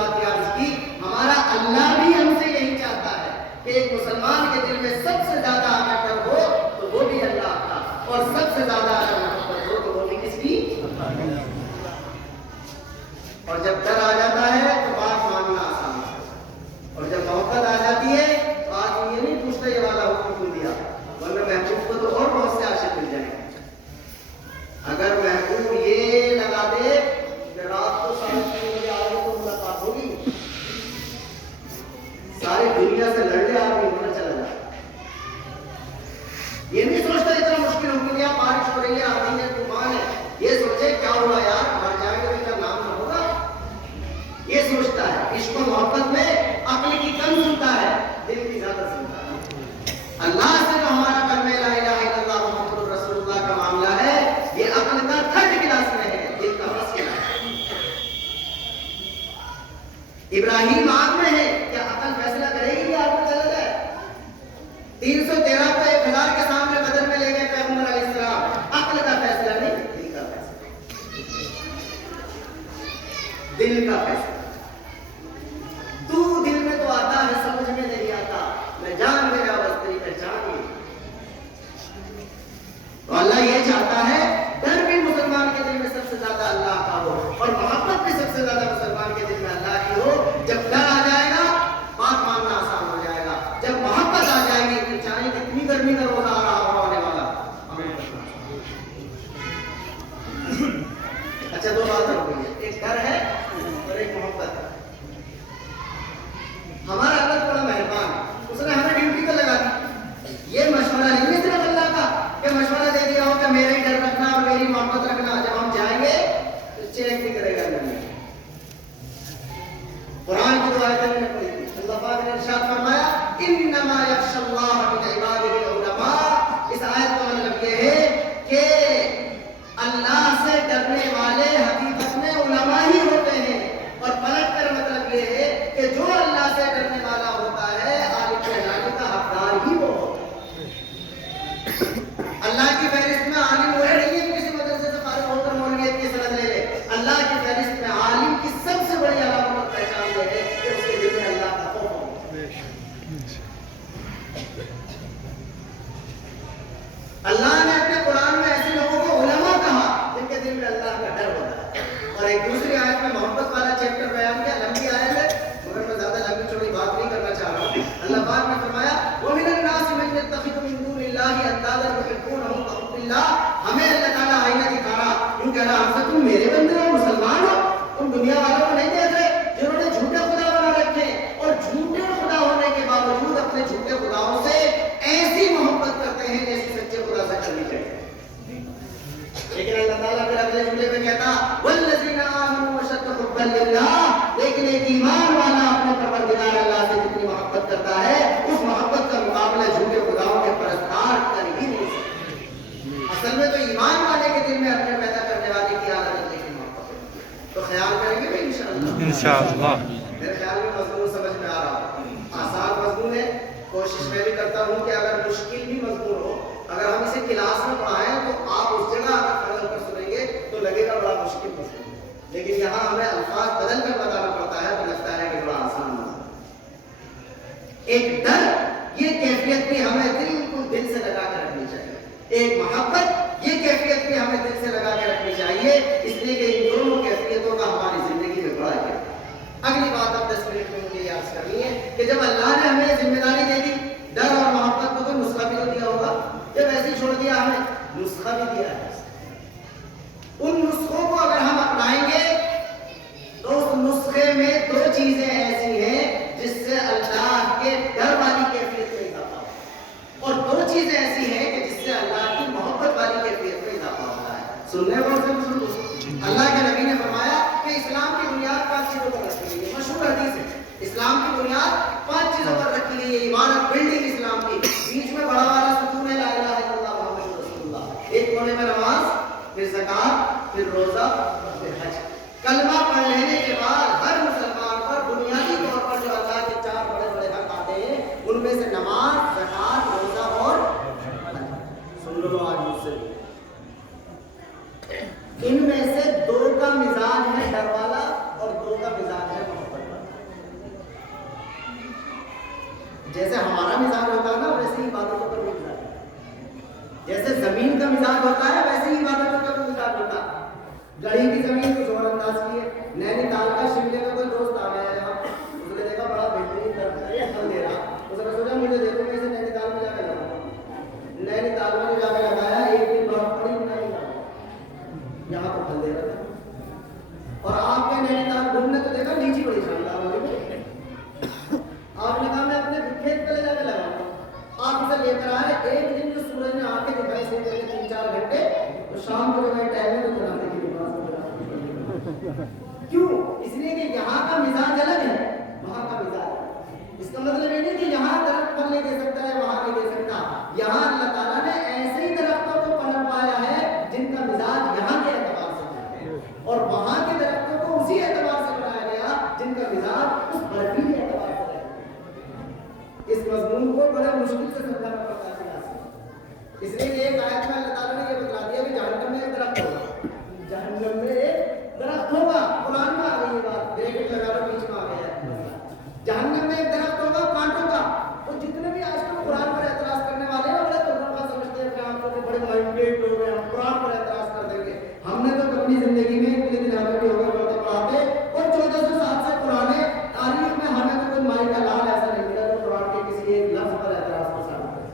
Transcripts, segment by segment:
بات کی عرض کی، ہمارا اللہ بھی ہم سے یہی چاہتا ہے کہ ایک مسلمان کے دل میں سب سے زیادہ اگر ڈر ہو تو وہ بھی اللہ کا، اور سب سے زیادہ اگر محبت ہو تو وہ بھی کس کی؟ اور جب ڈر آ جاتا ہے تو بات ماننا آسان ہے، اور جب محبت آ جاتی ہے تو آدمی یہ نہیں پوچھتا یہ والا حکم کیوں دیا، ورنہ محبوب کو تو اور بہت سے عاشق مل جائیں گے۔ اگر محبوب یہ لگا دے کہ رات کو 3:30 بجے آگے تو ملاقات ہوگی، ساری دنیا سے لڑ لے آدمی ہونا چلا جائے، یہ نہیں سوچتا اتنا مشکل حکم دیا، بارش ہو رہی ہے، آدمی ہے، طوفان ہے، یہ سوچے کیا ہوا یار، مر جائیں گے کیا نام نہ ہوگا، یہ سوچتا ہے۔ عشق و محبت میں عقل کی کم سنتا ہے، دل کی زیادہ سنتا ہے۔ اللہ سے جو ہمارا کلمہ لا الہ الا اللہ محمد رسول اللہ کا معاملہ ہے، یہ عقل کا تھرڈ کلاس میں ہے، دل کا فرسٹ کلاس ہے۔ ابراہیم آگ میں ہے، کیا عقل فیصلہ کرے گی کہ آگ میں چلا جائے؟ 313 کو 1000 کے سامنے بدر میں لے گئے پیغمبر علیہ السلام، عقل کا فیصلہ نہیں، دل کا فیصلہ، دل کا فیصلہ۔ تو دل میں تو آتا ہے، سمجھ میں نہیں آتا، میں جان میرا بس تیری پہچان نہیں۔ تو اللہ یہ چاہتا ہے ڈر بھی مسلمان کے دل میں سب سے زیادہ اللہ کا ہو، اور محبت بھی سب سے زیادہ مسلمان کے دل میں اللہ کی ہو۔ جب ڈر آ جائے گا بات ماننا آسان ہو جائے گا، جب محبت آ جائے گی پھر چاہے کتنی گرمی کا روزہ آ رہا ہو آنے والا عمل کرنا۔ اچھا دو باتیں ہو گئی ہے، ایک ڈر ہے اور ایک محبت ہے۔ ہمارا اللہ بڑا مہربان ہے، اس نے ہمیں ڈیوٹی پہ لگا دی، یہ مشورہ نہیں ہے صرف اللہ کا کہ مشورہ دے دیا ہو کہ میرا ہی ڈر رکھنا اور میری محبت رکھنا، جب ہم جائیں گے تو چیک بھی کرے گا نہیں۔ قرآن کی دو آیتیں میں نے پڑھی تھی، اللہ پاک نے ارشاد فرمایا انما یخشی اللہ من عبادہ العلماء۔ اس آیت کا مطلب یہ ہے کہ اللہ سے ڈرنے والے حقیقت میں علماء ہی ہوتے ہیں، اور پلٹ کر مطلب یہ ہے کہ جو اللہ سے ڈرنے والا ہوتا ہے عالم کہلانے کا حقدار ہی وہ ہوتا ہے۔ اللہ کی فہرست میں عالم وہ نہیں ہے کسی مدرسے سے فارغ ہو کر مولویت کی سند لے لے، اللہ کی فہرست میں عالم کی سب سے بڑی علامت اور پہچان یہ ہے کہ اس کے دل میں اللہ کا خوف ہو۔ اللہ نے اپنے قرآن میں ایسے لوگوں کو علماء کہا جن کے دل میں اللہ کا ڈر ہوتا ہے، اور ایک دوسری آیت میں محبت والا چیپٹر بیان کیا، لمبی آیت ہے مگر میں زیادہ لمبی چوڑی بات نہیں کرنا چاہ رہا ہوں۔ اللہ پاک نے فرمایا وَمِنَ النَّاسِ مَن يَتَّخِذُ مِن دُونِ اللَّهِ أَندَادًا يُحِبُّونَهُمْ كَحُبِّ اللَّهِ۔ ہمیں اللہ تعالیٰ آئینہ دکھا رہا، یوں کہہ رہا ہم سے تم میرے بندے ہو، مسلمان ہو، تم دنیا والوں کو نہیں دیکھ رہے جنہوں نے جھوٹے خدا بنا رکھے اور جھوٹے خدا ہونے کے باوجود اپنے جھوٹے خداؤں سے ایسی محبت کرتے ہیں جیسی سچے خدا سے کرنی چاہیے۔ لیکن اللہ تعالیٰ پھر اگلے جملے میں کہتا وَالَّذِينَ آمَنُوا أَشَدُّ حُبًّا لِلَّهِ، لیکن ایک ایمان والا اپنے پروردگار اللہ سے جتنی محبت کرتا ہے اس محبت کا مقابلہ جھوٹے خداؤں کے پرستار کر ہی نہیں سکتا۔ اصل میں تو ایمان والے کے دل میں اپنے پیدا کرنے والے کی عادت اللہ کی محبت ہے۔ تو خیال کریں گے انشاءاللہ۔ میرے خیال میں مضمون سمجھ میں آ رہا ہے، آسان مضمون ہے، کوشش میں بھی کرتا ہوں کہ اگر مشکل بھی مضمون ہو، اگر ہم اسے کلاس میں پڑھائیں تو آپ اس جگہ اگر کھڑے ہو کر سنیں گے تو لگے گا بڑا مشکل مضمون، لیکن یہاں ہمیں الفاظ بدل کر بتانا پڑتا ہے تو لگتا ہے کہ بڑا آسان مضمون۔ ایک ڈر، یہ کیفیت بھی ہمیں بالکل دل سے لگا کے رکھنی چاہیے، ایک محبت، یہ کیفیت بھی ہمیں دل سے لگا کے رکھنی چاہیے، اس لیے کہ ان دونوں کیفیتوں کا ہماری زندگی میں بڑا ہے۔ اگلی بات اب 10 منٹ میں مجھے یاد کرنی ہے کہ جب اللہ نے ہمیں ذمہ داری دے دی، ڈر اور محبت کو کوئی نسخہ بھی تو دیا ہوگا، جب ایسے ہی چھوڑ دیا ہمیں نسخہ بھی دیا ہے۔ ان نسخوں کو اگر ہم اپنائیں گے تو اس نسخے میں دو چیزیں ایسی ہیں جس سے اللہ کے ڈر والی کیفیت میں اضافہ ہوتا ہے، اور دو چیزیں ایسی ہیں کہ جس سے اللہ کی محبت والی کیفیت میں اضافہ ہوتا ہے۔ سننے اور سے اللہ کے نبی نے فرمایا کہ اسلام کی بنیاد 5 چیزوں پر رکھی گئی ہے، مشہور حدیث ہے، اسلام کی بنیاد 5 چیزوں پر رکھی گئی ہے، عمارت بلڈنگ اسلام کی، بیچ میں بڑا والا ستون ہے لا الہ الا اللہ محمد رسول اللہ، ایک کونے میں نماز، پھر زکات، پھر روزہ، پھر حج۔ کلمہ پڑھ لینے کے بعد ہر مسلمان پر بنیادی طور پر جو اللہ کے 4 بڑے بڑے حق آتے ہیں ان میں سے نماز، زکات، روزہ اور حج۔ سن لو آج مجھ سے، ان میں سے 2 کا مزاج ہے ڈر والا اور 2 کا مزاج ہے محبت والا۔ جیسے ہمارا مزاج ہوتا ہے نا ویسے ہی عبادتوں کا بھی مزاج ہے. جیسے زمین کا مزاج ہوتا ہے ویسے ہی عبادتوں کا بھی مزاج ہوتا ہے. گڑھی کی زمین کو زور انداز کی ہے. نینی تال کا شملے کا کوئی دوست آ گیا ہے یہاں, اس نے دیکھا بڑا بہترین درخت ہے یہ پھل دے رہا, اس نے سوچا مجھے دیکھو میں اسے نینی تال میں جا کے لگاؤں. نینی تال میں جا کے لگایا, ایک دن برف پڑی نہیں لگا, یہاں تو پھل دے رہا تھا. اور آپ کے نینی تال گھومنے تو دیکھا لیچی بڑی شاندار ہو گئی. آپ نے کہا میں اپنے کھیت پہ لے جا کے لگاؤں گا. آپ اسے لے کر آئے, ایک دن جو سورج نے آنکھیں دکھائی سے 3-4 گھنٹے, تو شام کو جو میں ٹہلنے تو بنانے کی کیوں؟ اس لیے کہ یہاں کا مزاج الگ ہے, وہاں کا مزاج. اس کا مطلب یہ نہیں کہ یہاں درخت پھل نہیں دے سکتا ہے وہاں نہیں دے سکتا. یہاں اللہ تعالیٰ نے ایسے ہی درختوں کو پنپایا ہے جن کا مزاج یہاں کے اعتبار سے ہے, اور وہاں کے درختوں کو اسی اعتبار سے بنایا گیا جن کا مزاج اس برفیلے اعتبار سے ہے. اس مضمون کو بڑے مشکل سے سمجھانا پڑتا ہے. اس لیے ایک آیت میں اللہ تعالیٰ نے یہ بتلا دیا کہ جہنم میں ایک درخت ہوگا, جہنم میں ایک درخت ہوگا. قرآن میں آ گئی یہ بات, بریکٹ لگا کر بیچ میں آ گیا ہے. جہنم میں ایک درخت ہوگا کانٹوں کا. اور جتنے بھی آج کل قرآن پر اعتراض کرنے والے ہیں بڑے تجربہ سمجھتے ہیں کہ آپ کو بڑے مائنڈیڈ لوگ ہیں, ہم قرآن پر اعتراض کر دیں گے. ہم نے تو اپنی زندگی میں اتنے دن ہمیں بھی ہو گئے پڑھتے پڑھاتے, اور 1400 سال سے قرآن تاریخ میں ہمیں تو کوئی مائی کا لال ایسا نہیں ملا جو قرآن کے کسی ایک لفظ پر اعتراض کو ثابت کرے.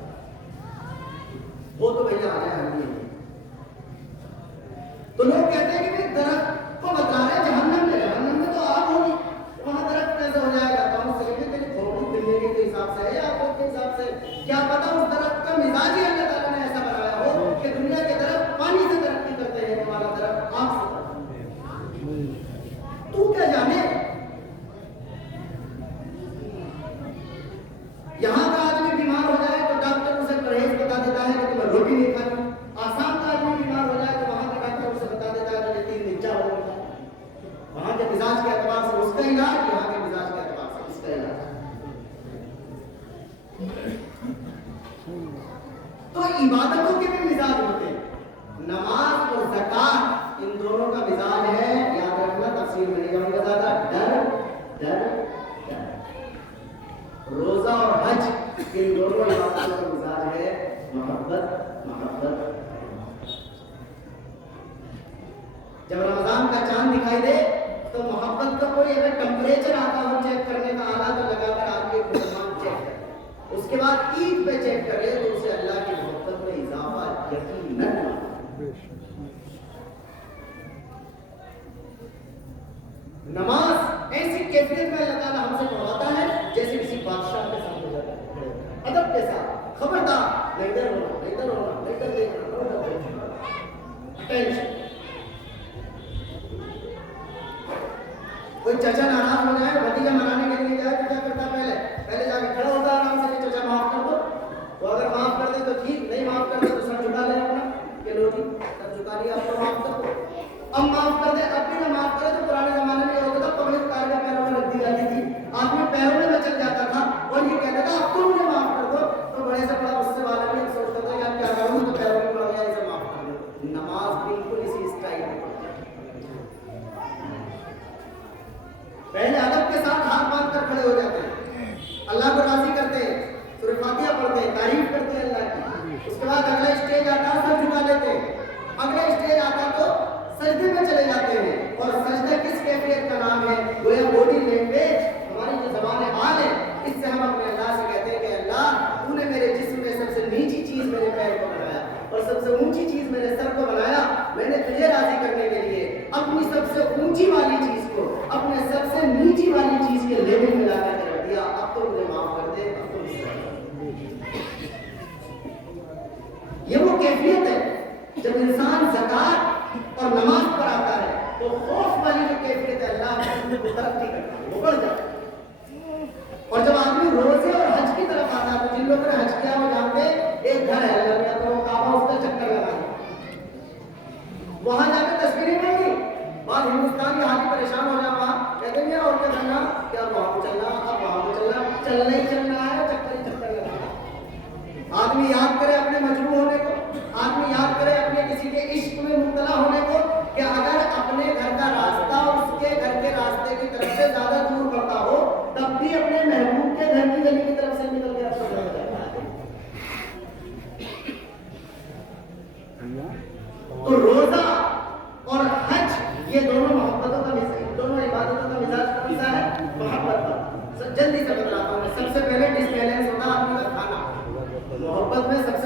وہ تو بھیا آ جائے ہم نہیں. تو لوگ کہتے ہیں کہ درخت کو بتا رہے جہنم میں تو آگ ہوگی, وہاں درخت کیسے ہو جائے گا؟ تو ہم سے کہتے ہیں کھوپڑی دلنے کے حساب سے ہے یا خود کے حساب سے, کیا پتا اس درخت کا مزاج ہی اللہ تعالیٰ نے ایسا بنایا ہو کہ دنیا کے درخت پانی سے ترقی کرتے ہیں, ہمارا درخت آگ سے ترقی. تو کیا جانے. یہاں کا آدمی بیمار ہو جائے تو ڈاکٹر اسے پرہیز بتا دیتا ہے کہ تمہیں روٹی نہیں کھانی. آسام کا آدمی بیمار ہو جائے تو وہاں کا ڈاکٹر اسے بتا دیتا ہے کہ 3 دن چاول نہیں کھانا. وہاں کے مزاج کے اعتبار سے اس کا علاج, یہاں کے مزاج کے اعتبار سے اس کا علاج. تو عبادتوں کے بھی مزاج ہوتے ہیں. نماز اور زکات ان دونوں کا مزاج ہے, یاد رکھنا, تفسیر میں نہیں جاؤں گا زیادہ. ڈر. روزہ اور حج ان دونوں عبادتوں کا مزاج ہے محبت. جب رمضان کا چاند دکھائی دے تو محبت کا کوئی اگر ٹمپریچر آتا ہو چیک کرنے کا آلہ تو لگا کر آدمی مسلمان چیک کرے, اس کے بعد عید پہ چیک کرے تو اسے اللہ کی محبت میں اضافہ یقیناً ہوگا. نماز ایسی کیفیت میں اللہ تعالیٰ ہم سے پڑھاتا ہے جیسے کسی بادشاہ کے سامنے جاتا ہے, ادب کے ساتھ. خبردار, نہیں ادھر دیکھنا, اٹینشن. کوئی چچا ناراض ہو جائے, بھتیجا منانے کے لیے جائے تو کیا کرتا ہے, پہلے جا کے کھڑا ہوتا ہے آرام سے, چچا معاف کر دو. تو اگر معاف کر دے تو ٹھیک, نہیں معاف کر دے تو سر جھکا لے اپنا کہ لو جی سر جھکا لیا, آپ کو معاف کر دو. اب معاف کر دے, اب بھی نہ معاف کرے تو پرانے زمانے میں یہ ہوتا تھا پبلک کار کے پیروں میں لگتی جاتی تھی, آدمی پیروں میں چل جاتا تھا اور یہ کہتا تھا اب تم مجھے معاف کر دو. تو بڑے سے بڑا غصے والا بھی سوچتا تھا کہ اب کیا کروں, تو پیروں میں پڑ گیا, اسے معاف کر دو. نماز بالکل اسی اسٹائل میں پہلے ادب کے ساتھ ہاتھ باندھ کر کھڑے ہو جاتے ہیں, اللہ کو راضی کرتے ہیں, سورہ فاتحہ پڑھتے ہیں, تعریف کرتے ہیں اللہ کی. اس کے بعد اگلا اسٹیج آتا ہے سر جھکا لیتے ہیں, اگلا اسٹیج آتا تو سجدے میں چلے جاتے ہیں. اور سجدہ کس کیفیت کا نام ہے؟ گویا باڈی لینگویج, ہماری جو زبان حال ہے, اس سے ہم اپنے اللہ سے کہتے ہیں کہ اللہ تو نے میرے جسم میں سب سے نیچی چیز میرے پیر کو بنایا اور سب سے اونچی چیز میرے سر کو بنایا. میں نے تجھے راضی کرنے کے لیے اپنی سب سے اونچی والی چیز کو اپنے سب سے نیچی والی چیز کے لیول میں لا کر رکھ دیا. اب تو مجھے معاف کر دے, اب تو یہ وہ کیفیت ہے جب انسان زکات اور نماز پر آتا ہے تو خوف والی جو کیفیت ہے اللہ کی کو ترقی کرتا ہے, وہ بڑھ جاتا ہے. اور جب آدمی روزے اور حج کی طرف آتا ہے تو جن لوگوں نے حج کیا وہ جانتے ایک گھر ہے اللہ کا, تو کعبہ اس کا چکر لگانا, وہاں جا کے تصویریں پڑھنی. بعد ہندوستان کے حاجی پریشان ہو جانا, وہاں کہتے ہیں اور کیا کرنا, کیا وہاں کو چلنا, اب وہاں کو چلنا ہی چلنا ہے, چکر ہی چکر لگانا. آدمی یاد کرے اپنے مجروح ہونے کو, آدمی یاد کرے اپنے کسی کے عشق میں مبتلا ہونے کو, کہ اگر اپنے گھر کا راستہ اس کے گھر کے راستے کی طرف سے زیادہ دور پڑتا ہو تب بھی اپنے محبوب کے گھر کی گلی کی طرف سے نکل کے تو روزہ اور حج یہ دونوں محبتوں کا مزاج، دونوں عبادتوں کا مزاج کون سا ہے؟ محبت کا۔ جلدی سے بتلاتا ہوں، سب سے پہلے ڈس بیلنس ہوتا ہے آدمی کا کھانا۔ محبت میں سب سے